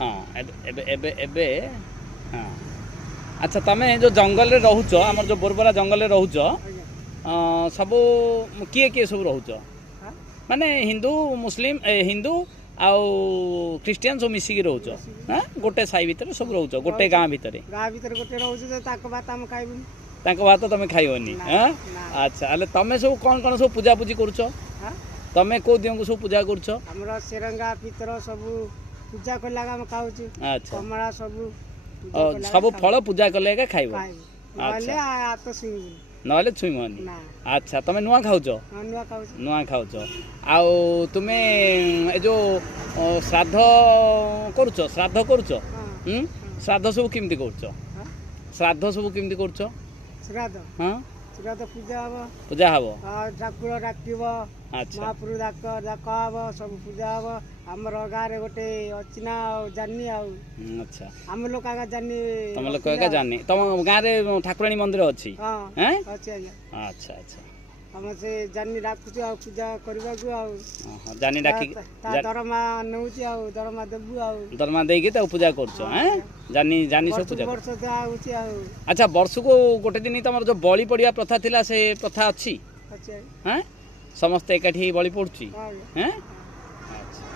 हाँ एबे एबे एबे हाँ अच्छा तुम जो जंगल रोच आम जो बोरबरा जंगल रोच सब किए किए सब रोच माने हिंदू मुस्लिम हिंदू आउ क्रिश्चियन सब मिसिकी रोच हाँ गोटे साई भितर सब रोच गोटे गाँ भितर गोटे रोच भात आम खाइबुनी भात तुम खाइबनी हाँ अच्छा हेल्ले तुम सब कौन कौन सब पूजा पूजी करुच तुम कौ दियों को सब पूजा करुच हमर सेरंगा पितर सब पूजा कला हम खाउछु अच्छा कमला सब फल पूजा कले का खाइब अच्छा हाथ सुइबुनी नहले छुईमनी अच्छा तुम नुआ खाऊच नुआ खाऊच आउ तुम ए जो श्राद्ध करुच श्राद्ध करुच श्राद्ध सब केमती करुच श्राद्ध सब केमती करुच श्राद्ध हाँ श्राद्ध पूजा हब ठाकुर डाकिब अच्छा महाप्रभु डाक हब सब पूजा हब आमर गाँव गोटे अच्छी ना जानी अच्छा आम लोक जानी तुम लोक जानी तुम गाँव में ठाकुराणी मंदिर अच्छी अच्छी आज्ञा अच्छा अच्छा हम से जानी डाकुଛୁ आ पूजा करबा जानी डाकी दरमा नउची आ दरमा देबु आ दरमा देकी त पूजा करछो हैं जानी जानी सब पूजा वर्ष दे आउची आ अच्छा वर्ष को गोटे दिन तमर जो बलि पड़िया प्रथा थिला से प्रथा अच्छी हैं समस्त एकाठी बलि पड़ुची हैं अच्छा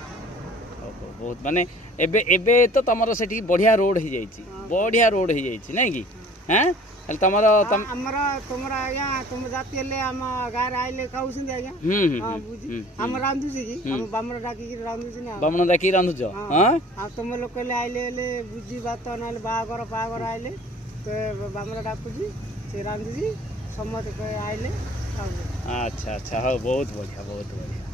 बहुत माने एबे एबे तो तमर सेठी बढ़िया रोड ही जाईची बढ़िया रोड ही जाईची नै कि हैं हेल्ले तमर हमर तुमर आज्ञा तुम जाति ले हम गार आइले खाउसिन आज्ञा हां बुझी हम रांधु छी कि हम बामर डाकी कि रांधु छी ना बामन डाकी रांधु छ हां आ तुम लोक ले आइले ले बुझी बात नाले बागर पागर आइले तो बामर डाकु छी से रांधु छी समत आइले अच्छा अच्छा हाँ बहुत बढ़िया बहुत बढ़िया।